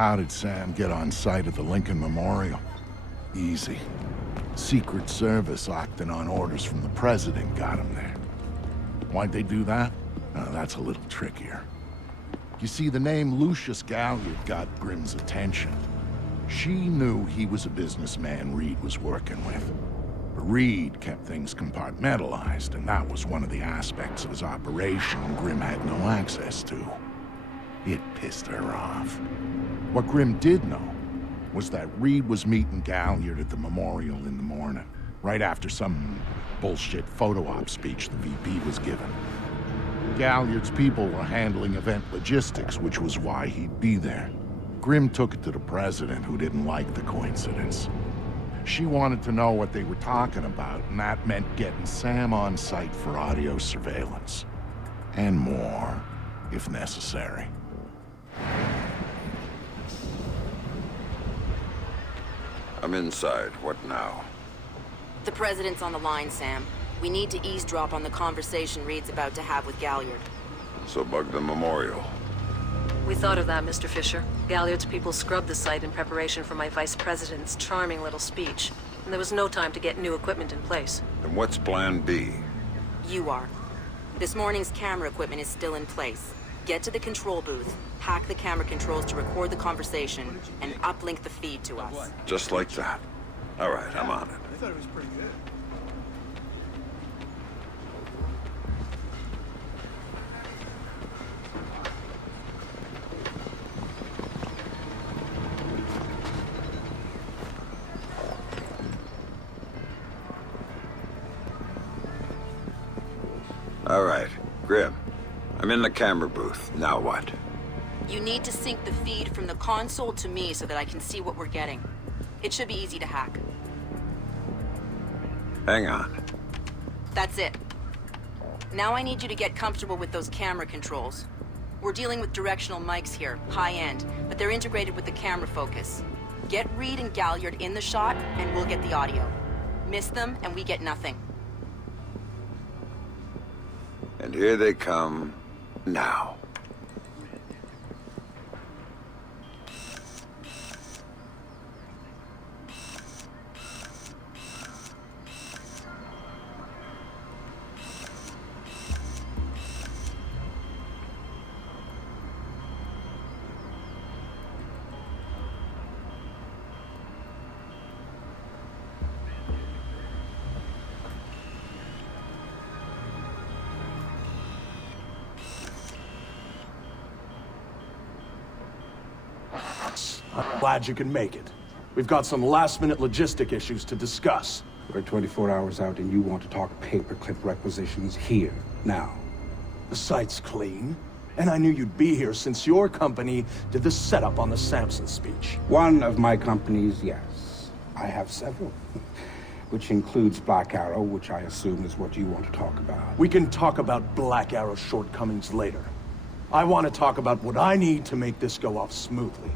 How did Sam get on site at the Lincoln Memorial? Easy. Secret Service acting on orders from the President got him there. Why'd they do that? That's a little trickier. You see, the name Lucius Galliard got Grimm's attention. She knew he was a businessman Reed was working with. But Reed kept things compartmentalized, and that was one of the aspects of his operation Grimm had no access to. It pissed her off. What Grimm did know was that Reed was meeting Galliard at the memorial in the morning, right after some bullshit photo op speech the VP was giving. Galliard's people were handling event logistics, which was why he'd be there. Grimm took it to the President, who didn't like the coincidence. She wanted to know what they were talking about, and that meant getting Sam on site for audio surveillance. And more, if necessary. I'm inside. What now? The President's on the line, Sam. We need to eavesdrop on the conversation Reed's about to have with Galliard. So bug the memorial. We thought of that, Mr. Fisher. Galliard's people scrubbed the site in preparation for my Vice President's charming little speech. And there was no time to get new equipment in place. Then what's plan B? You are. This morning's camera equipment is still in place. Get to the control booth, hack the camera controls to record the conversation, and uplink the feed to us. Just like that. All right, I'm on it. I thought it was pretty good. All right, Grimm. I'm in the camera booth. Now what? You need to sync the feed from the console to me so that I can see what we're getting. It should be easy to hack. Hang on. That's it. Now I need you to get comfortable with those camera controls. We're dealing with directional mics here, high-end, but they're integrated with the camera focus. Get Reed and Galliard in the shot, and we'll get the audio. Miss them, and we get nothing. And here they come now. I'm glad you can make it. We've got some last-minute logistic issues to discuss. We're 24 hours out and you want to talk paperclip requisitions here, now. The site's clean, and I knew you'd be here since your company did the setup on the Samson speech. One of my companies, yes. I have several. Which includes Black Arrow, which I assume is what you want to talk about. We can talk about Black Arrow's shortcomings later. I want to talk about what I need to make this go off smoothly.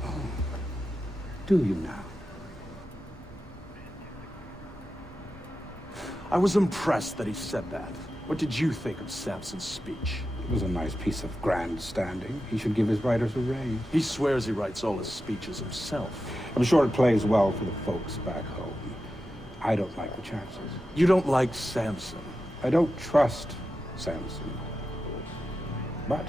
Do you now? I was impressed that he said that. What did you think of Samson's speech? It was a nice piece of grandstanding. He should give his writers a raise. He swears he writes all his speeches himself. I'm sure it plays well for the folks back home. I don't like the chances. You don't like Samson? I don't trust Samson. But,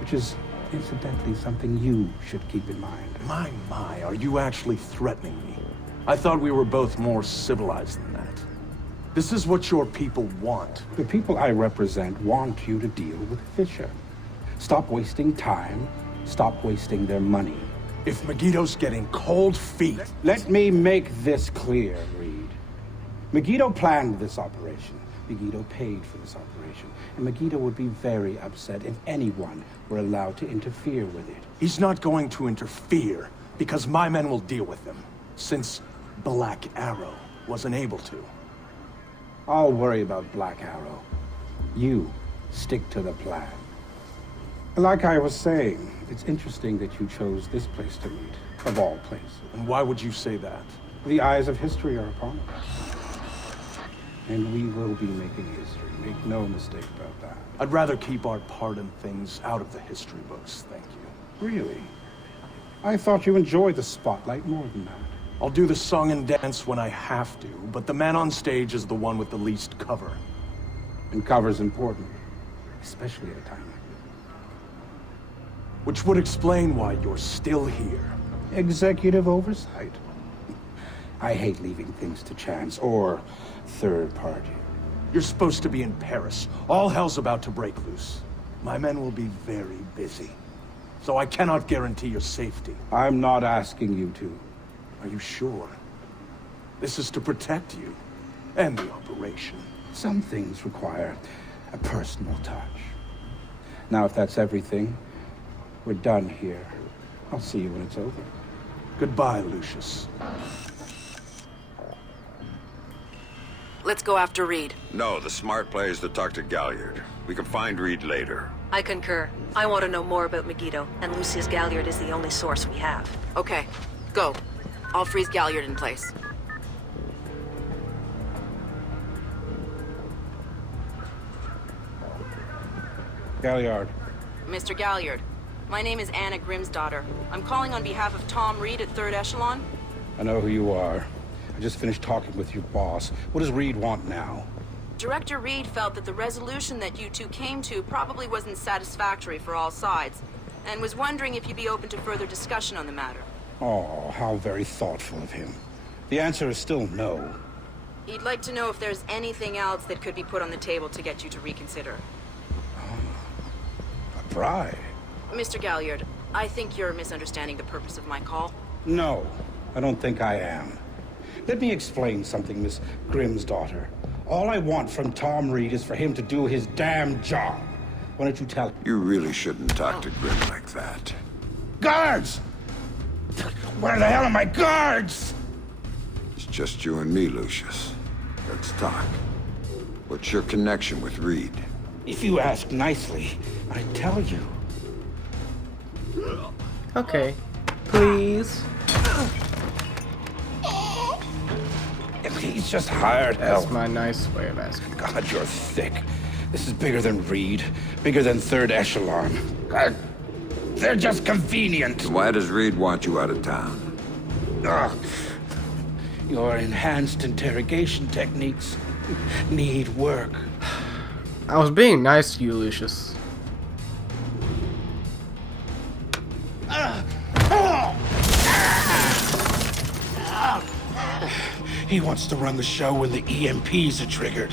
which is incidentally something you should keep in mind. My, are you actually threatening me? I thought we were both more civilized than that. This is what your people want. The people I represent want you to deal with Fisher. Stop wasting time. Stop wasting their money. If Megiddo's getting cold feet... Let me make this clear, Reed. Megiddo planned this operation. Megiddo paid for this operation. And Megiddo would be very upset if anyone were allowed to interfere with it. He's not going to interfere, because my men will deal with him, since Black Arrow wasn't able to. I'll worry about Black Arrow. You stick to the plan. Like I was saying, it's interesting that you chose this place to meet, of all places. And why would you say that? The eyes of history are upon us. And we will be making history. Make no mistake about that. I'd rather keep our part in things out of the history books, thank you. Really? I thought you enjoyed the spotlight more than that. I'll do the song and dance when I have to, but the man on stage is the one with the least cover. And cover's important, especially at a time like Which would explain why you're still here. this. Executive oversight. I hate leaving things to chance or third party. You're supposed to be in Paris. All hell's about to break loose. My men will be very busy, so I cannot guarantee your safety. I'm not asking you to. Are you sure? This is to protect you and the operation. Some things require a personal touch. Now, if that's everything, we're done here. I'll see you when it's over. Goodbye, Lucius. Let's go after Reed. No, the smart play is to talk to Galliard. We can find Reed later. I concur. I want to know more about Megiddo, and Lucius Galliard is the only source we have. Okay, go. I'll freeze Galliard in place. Galliard. Mr. Galliard, my name is Anna Grimsdottir. I'm calling on behalf of Tom Reed at 3rd Echelon. I know who you are. I just finished talking with your boss. What does Reed want now? Director Reed felt that the resolution that you two came to probably wasn't satisfactory for all sides, and was wondering if you'd be open to further discussion on the matter. Oh, how very thoughtful of him. The answer is still no. He'd like to know if there's anything else that could be put on the table to get you to reconsider. A bribe? Mr. Galliard, I think you're misunderstanding the purpose of my call. No, I don't think I am. Let me explain something, Miss Grimsdottir. All I want from Tom Reed is for him to do his damn job. Why don't you tell... You really shouldn't talk to Grim like that. Guards! Where the hell are my guards? It's just you and me, Lucius. Let's talk. What's your connection with Reed? If you ask nicely, I tell you. Okay. Please. He's just hired help. That's my nice way of asking. God, you're thick. This is bigger than Reed. Bigger than 3rd Echelon. God, they're just convenient. Why does Reed want you out of town? Ugh. Your enhanced interrogation techniques need work. I was being nice to you, Lucius. He wants to run the show when the EMPs are triggered.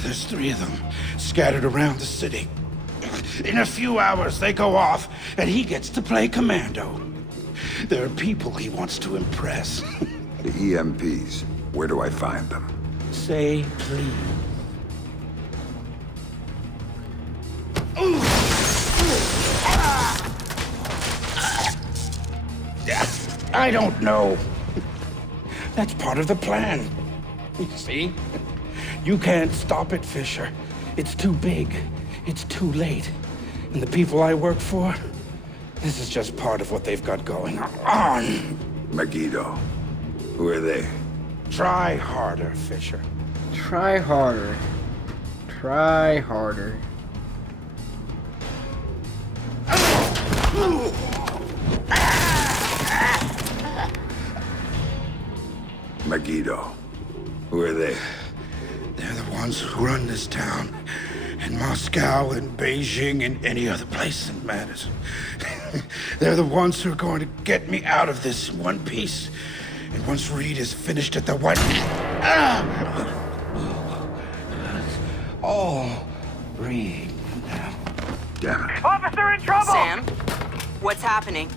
There's 3 of them scattered around the city. In a few hours, they go off, and he gets to play commando. There are people he wants to impress. The EMPs. Where do I find them? Say please. I don't know. That's part of the plan. You see? You can't stop it, Fisher. It's too big. It's too late. And the people I work for, this is just part of what they've got going on. Megiddo. Who are they? Try harder, Fisher. Try harder. Try harder. Megiddo. Who are they? They're the ones who run this town. In Moscow and Beijing and any other place that matters. They're the ones who are going to get me out of this in one piece. And once Reed is finished at the White... All Reed now. Damn it. Officer in trouble! Sam, what's happening?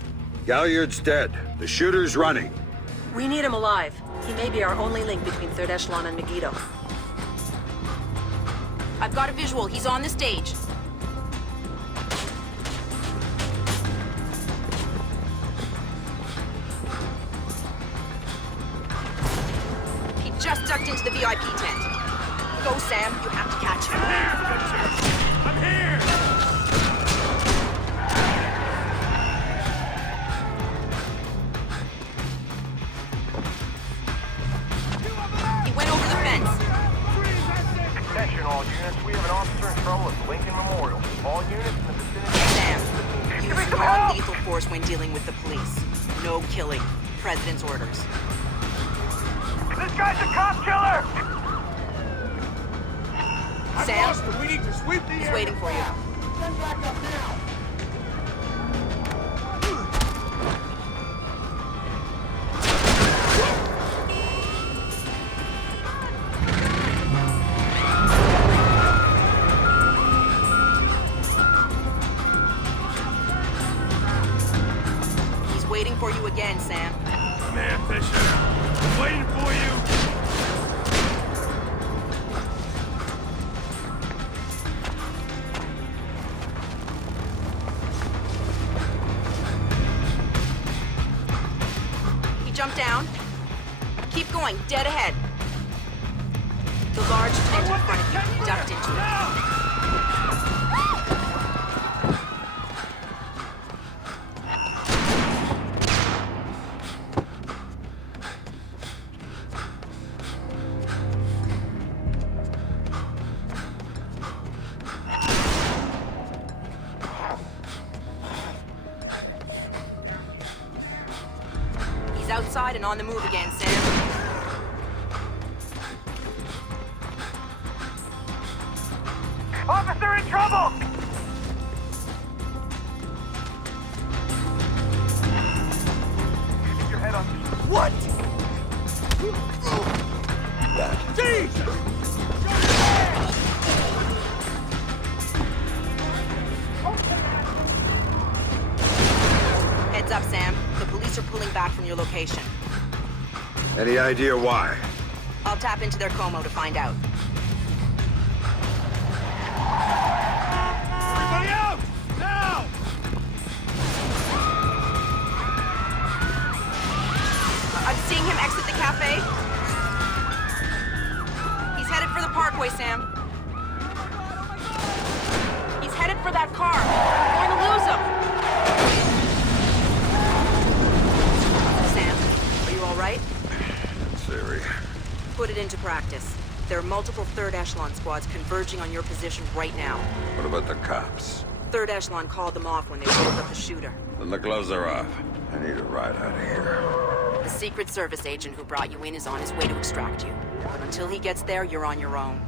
Galliard's dead. The shooter's running. We need him alive. He may be our only link between 3rd Echelon and Megiddo. I've got a visual. He's on the stage. He just ducked into the VIP tent. Go, Sam. You have to catch him. I'm here! He went over the fence. force when dealing with the police. No killing. President's orders. This guy's a cop killer! Sam? We need to sweep the He's waiting for you. Send back up now! He's waiting for you again, Sam. Come here, Fisher. I'm waiting for you! He jumped down. Keep going, dead ahead. The large tent in front of you. Ducked into it. He's outside and on the move again, Sam. Officer in trouble! Keep your head on. What? Jesus! Heads up, Sam. The police are pulling back from your location. Any idea why? I'll tap into their Como to find out. Everybody out! Now! I'm seeing him exit the cafe. He's headed for the parkway, Sam. He's headed for that car. We're going to lose him. Sam, are you all right? Siri. Put it into practice. There are multiple third echelon squads converging on your position right now. What about the cops? Third echelon called them off when they rolled up the shooter. Then the gloves are off. I need a ride out of here. The Secret Service agent who brought you in is on his way to extract you. But until he gets there, you're on your own.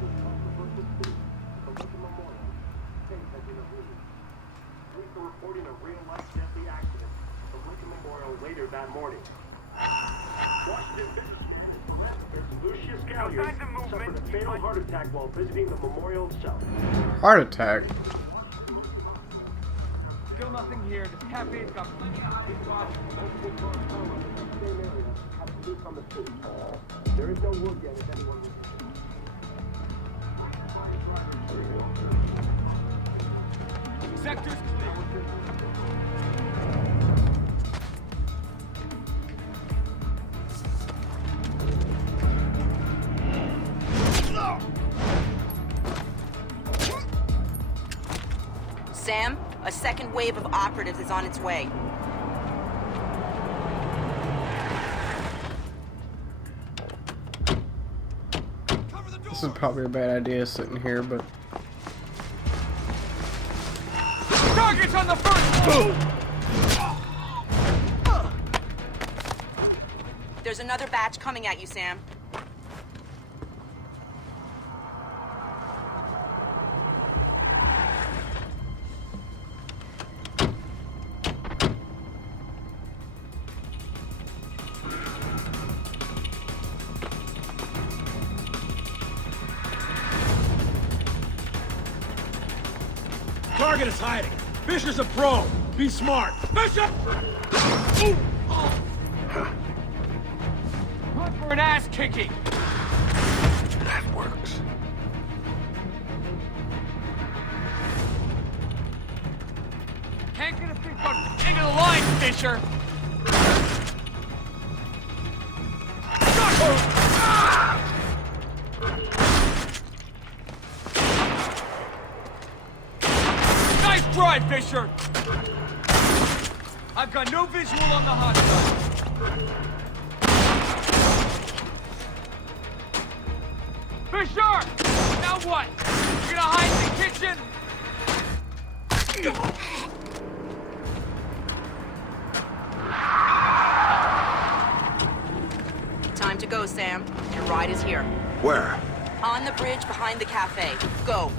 Police are reporting a real-life deadly accident at the Lincoln Memorial later that morning. Washington Business Street, Lucius Galliard suffered a fatal heart attack while visiting the memorial itself. Heart attack. Still nothing here. This cafe's got plenty of There is no word yet if anyone was sectors clear. Sam, a second wave of operatives is on its way. This is probably a bad idea sitting here, but Targets on the first floor! There's another batch coming at you, Sam. Target is hiding. Fisher's a pro. Be smart. Fisher! Look for an ass kicking! That works. Can't get a big one into the line, Fisher! Nice drive, Fisher! I've got no visual on the hostile. Fisher! Now what? You gonna hide in the kitchen? Sam. Your ride is here. Where? On the bridge behind the cafe. Go.